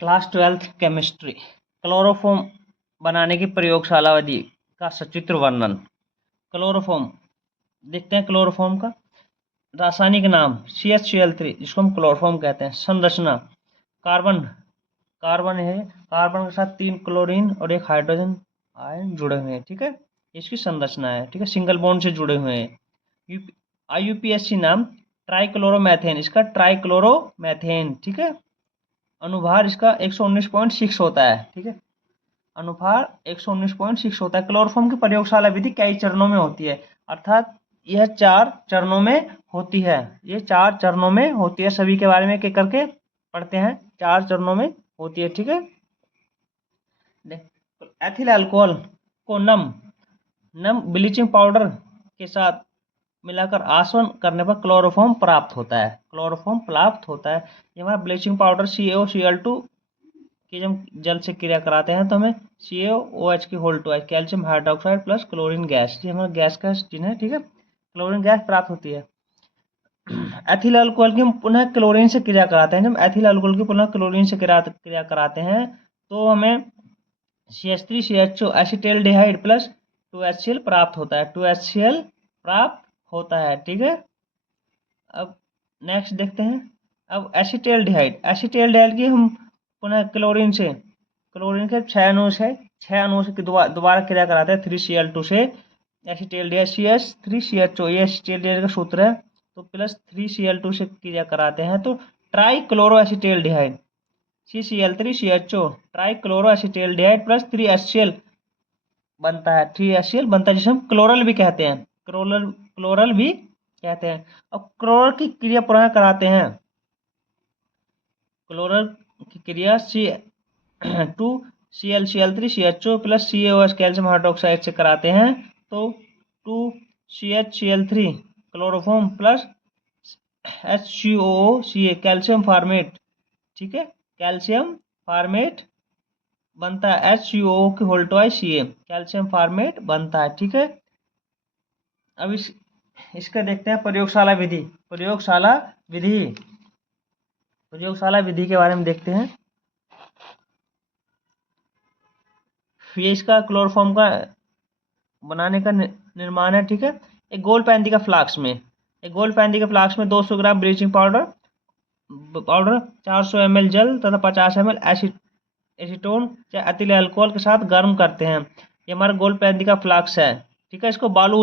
Class 12th chemistry. Chloroform बनाने की प्रयोगशाला विधि का सचित्र वर्णन। क्लोरोफॉर्म देखते हैं। क्लोरोफॉर्म का रासायनिक नाम CH3, जिसको हम क्लोरोफॉर्म कहते हैं। संरचना कार्बन कार्बन है, कार्बन के साथ 3 क्लोरीन और एक हाइड्रोजन आयन जुड़े हुए हैं। ठीक है, इसकी संरचना है। ठीक है, सिंगल बॉन्ड से जुड़े हुए हैं। IUPAC नाम ट्राइक्लोरोमेथेन, इसका ट्राइक्लोरोमेथेन। ठीक है, अनुभार इसका 119.6 होता है। ठीक है, अनुभार 119.6 होता है। क्लोरोफॉर्म की प्रयोगशाला विधि कई चरणों में होती है, अर्थात यह 4 चरणों में होती है। ये 4 चरणों में होती है। सभी के बारे में एक एक करके पढ़ते हैं। 4 चरणों में होती है। ठीक है, एथिल अल्कोहल को नम ब्लीचिंग पाउडर के साथ मिलाकर आसवन करने पर क्लोरोफॉर्म प्राप्त होता है। क्लोरोफॉर्म प्राप्त होता है। ये हमारा ब्लीचिंग पाउडर CaOCl2 की जब जल से क्रिया कराते हैं तो हमें CaOH की whole 2 calcium hydroxide plus chlorine gas, ये हमारा गैस का चिन्ह है। ठीक है, क्लोरीन गैस प्राप्त होती है। एथिल अल्कोहल की हम पुनः क्लोरीन से क्रिया कराते हैं। जब एथिल अल्कोहल की पुनः क्लोरीन से क्रिया कराते हैं तो हमें CH3CHO एसिटेल्डिहाइड प्लस 2HCl प्राप्त होता है। 2HCl प्राप्त होता है। ठीक है, अब नेक्स्ट देखते हैं। अब एसिटेल्डिहाइड की हम पुनः क्लोरीन के 6 अणु है, 6 अणुओं से दोबारा क्रिया कराते हैं 3Cl2 से। एसिटेल्डिहाइड CH3CHO, ये एसिटेल्डिहाइड का सूत्र है। तो प्लस 3Cl2 से क्रिया कराते हैं तो trichloro acetaldehyde CCl3CHO trichloro acetaldehyde plus 3HCl बनता है। 3HCl बनता है, जिसे हम क्लोरल भी कहते हैं। क्लोरल भी कहते हैं। अब क्लोरल की क्रिया पुनः कराते हैं। क्लोरल की क्रिया CH2Cl3CHO plus CaOH calcium hydroxide से कराते हैं तो 2CHCl3 chloroform plus HCOOCa calcium format. ठीक है, कैल्शियम फार्मेट बनता है। HCOO की होल 2 Ca कैल्शियम फार्मेट बनता है। ठीक है, अब इसका देखते हैं प्रयोगशाला विधि। प्रयोगशाला विधि के बारे में देखते हैं। ये इसका क्लोरोफॉर्म का बनाने का निर्माण है। ठीक है, एक गोल पैंदी का फ्लास्क में 200 ग्राम ब्लीचिंग पाउडर 400 ml जल तथा 50 ml एसीटोन या एथिल अल्कोहल के साथ गर्म करते हैं। ये हमारा गोल पैंदी का फ्लास्क है। ठीक है, इसको बालू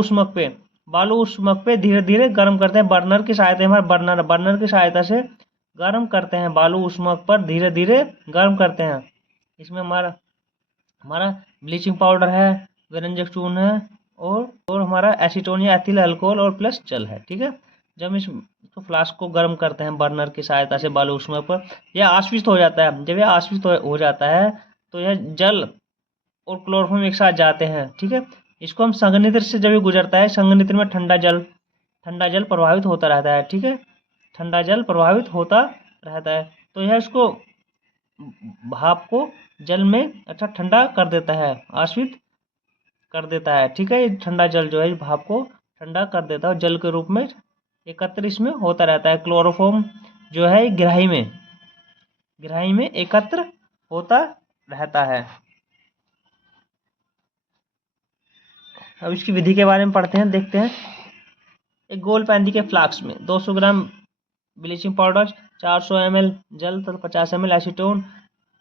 ऊष्मक पे धीरे धीरे गर्म करते हैं। बर्नर की सहायता, हमारे बर्नर की सहायता से गर्म करते हैं। बालू ऊष्मक पर धीरे धीरे गर्म करते हैं। इसमें हमारा ब्लीचिंग पाउडर है, व्यंजक चूर्ण है और हमारा एसीटोन या एथिल अल्कोहल और प्लस जल है। ठीक है, जब इस फ्लास्क को गर्म करते हैं बर्नर की सहायता से बालू ऊष्मक पर, यह आश्वित हो जाता है। जब यह आश्वित हो जाता है तो यह जल और क्लोरोफॉर्म एक साथ जाते हैं। ठीक है, इसको हम संघनित्र से जब गुजरता है, संघनित्र में ठंडा जल प्रभावित होता रहता है। ठीक है, ठंडा जल प्रभावित होता रहता है तो यह इसको भाप को जल में अच्छा ठंडा कर देता है, आश्वित कर देता है। ठीक है, ठंडा जल जो है भाप को ठंडा कर देता है, जल के रूप में एकत्र इसमें होता रहता है। क्लोरोफॉर्म जो है ग्राही में एकत्र होता रहता है। अब इसकी विधि के बारे में पढ़ते हैं, देखते हैं। एक गोल पैंदी के फ्लास्क में 200 ग्राम ब्लीचिंग पाउडर, 400 ml जल तथा 50 ml एसीटोन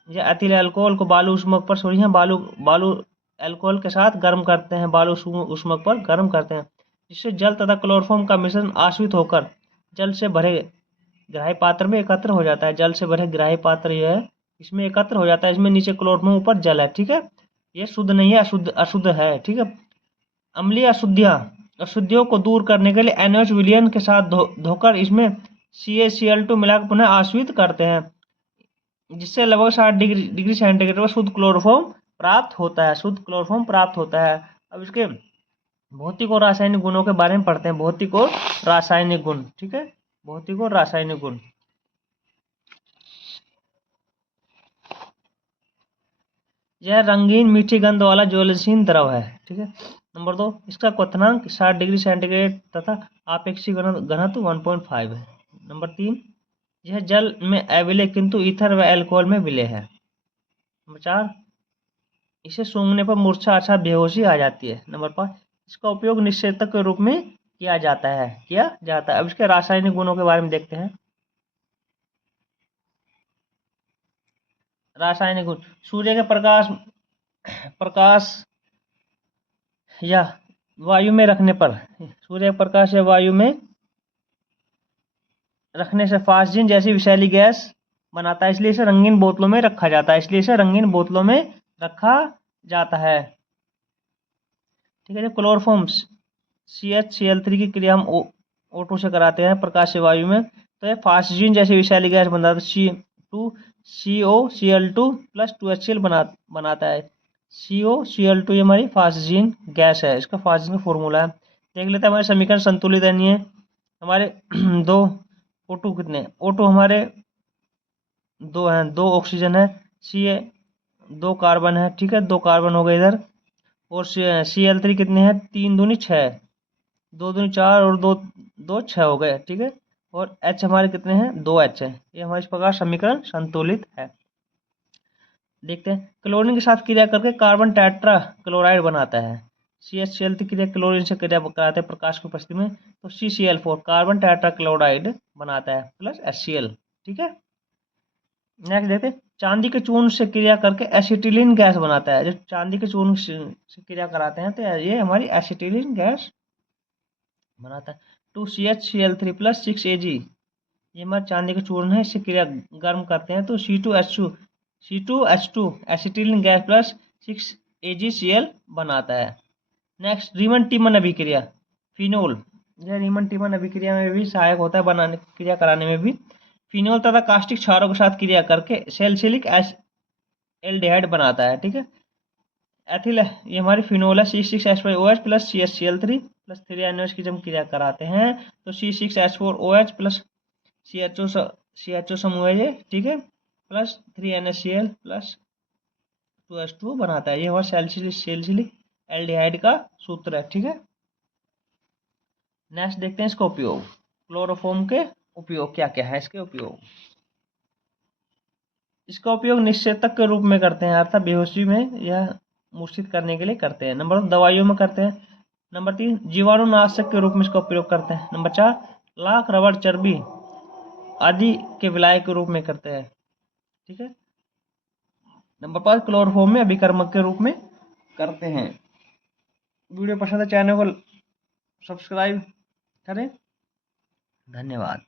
या एथिल अल्कोहल को बालू ऊष्मक पर बालू अल्कोहल के साथ गर्म करते हैं। बालू ऊष्मक पर गर्म करते हैं, जिससे जल तथा क्लोरोफॉर्म का मिश्रण आश्वित होकर जल से भरे ग्राही पात्र में एकत्र हो जाता है। जल से भरे ग्राही पात्र यह है, इसमें एकत्र हो जाता है। इसमें नीचे क्लोरोफॉर्म, ऊपर जल है। ठीक है, ये शुद्ध नहीं है, अशुद्ध है। ठीक है, अम्लीय अशुद्धियों को दूर करने के लिए NaOH विलयन के साथ धोकर इसमें CaCl2 मिलाकर पुनः आश्वित करते हैं, जिससे लगभग 60 डिग्री सेंटीग्रेड पर शुद्ध क्लोरोफॉर्म प्राप्त होता है। अब इसके भौतिक और रासायनिक गुणों के बारे में पढ़ते हैं। भौतिक और रासायनिक गुण। ठीक है, भौतिक और रासायनिक गुण। यह रंगीन मीठी गंध वाला ज्वलनशील द्रव है। ठीक है, नंबर 2, इसका क्वथनांक 60 डिग्री सेंटीग्रेड तथा आपेक्षिक घनत्व 1.5 है। नंबर 3, यह जल में अविलय किंतु ईथर व अल्कोहल में विलय है। नंबर 4, इसे सूंघने पर मूर्छा अर्थात बेहोशी आ जाती है। नंबर 5, इसका उपयोग निषेधक के रूप में किया जाता है। अब इसके रासायनिक गुणों के बारे में देखते हैं। रासायनिक गुण, सूर्य के प्रकाश या वायु में रखने पर, सूर्य प्रकाश या वायु में रखने से फास्जिन जैसी विषैली गैस बनाता है, इसलिए इसे रंगीन बोतलों में रखा जाता है। ठीक है। जो क्लोरोफॉर्म CH की क्रिया हम O2 से कराते हैं प्रकाश से वायु में, तो ये फास्जिन जैसी विषैली गैस बनाता है। COCl2 प्लस 2HCl बनाता है। COCl2 ये हमारी फास्जिन गैस है, इसका फास्जिन का फॉर्मूला है। देख लेते हैं हमारे समीकरण संतुलित है नहीं है। हमारे दो O2 कितने, O2 हमारे 2 हैं, 2 ऑक्सीजन है, Ca 2 कार्बन है। ठीक है, 2 कार्बन हो गए इधर, और Cl3 कितने हैं, 3 दूनी 6, 2 दूनी 4 और 2 2 6 हो गए। ठीक है, और H हमारे कितने हैं, 2H है। ये हमारे इस प्रकार समीकरण संतुलित है। देखते हैं, क्लोरीन के साथ क्रिया करके कार्बन टेट्रा क्लोराइड बनाता है। CHCl की क्रिया क्लोरीन से क्रिया कराते हैं प्रकाश की उपस्थिति में, तो CCl4 कार्बन टेट्रा क्लोराइड बनाता है प्लस HCl। ठीक है। नेक्स्ट देखते हैं, चांदी के चूर्ण से क्रिया करके एसिटिलीन गैस बनाता है। जब चांदी के चूर्ण से क्रिया कराते हैं तो ये हमारी एसिटिलीन गैस बनाता है। 2CHCl3 प्लस 6Ag, ये हमारे चांदी के चूर्ण है, इससे क्रिया गर्म करते हैं तो C2H2 acetylene gas plus 6AgCl बनाता है। नेक्स्ट, रीमन टीमन अभिक्रिया, फिनोल, यह रीमन टीमन अभिक्रिया में भी सहायक होता है, बनाने क्रिया कराने में भी। फिनोल तथा कास्टिक क्षारों के साथ क्रिया करके सैलिसिलिक एल्डिहाइड बनाता है। ठीक है। एथिल, ये हमारी फिनोल है, C6H5OH plus CHCl3 plus 3NOH की जब क्रिया कराते हैं तो C6H4OH प्लस CHO समूह है ये। ठीक है, प्लस 3NaCl प्लस 2H2 बनाता है। ये हमारा सैलिसिलिक एल्डिहाइड का सूत्र है। ठीक है। नेक्स्ट देखते हैं इसका उपयोग, क्लोरोफॉर्म के उपयोग क्या क्या है। इसका उपयोग निषेधक के रूप में करते हैं, अर्थात बेहोशी में यह मूर्छित करने के लिए करते हैं। नंबर 2, दवाइयों में करते हैं। नंबर 3, जीवाणुनाशक के रूप में इसका उपयोग करते हैं। नंबर 4, लाख, रबड़, चर्बी आदि के विलायक के रूप में करते हैं। ठीक है। नंबर 5, क्लोरोफॉर्म में अभिकर्मक के रूप में करते हैं। वीडियो पसंद है, चैनल को सब्सक्राइब करें। धन्यवाद।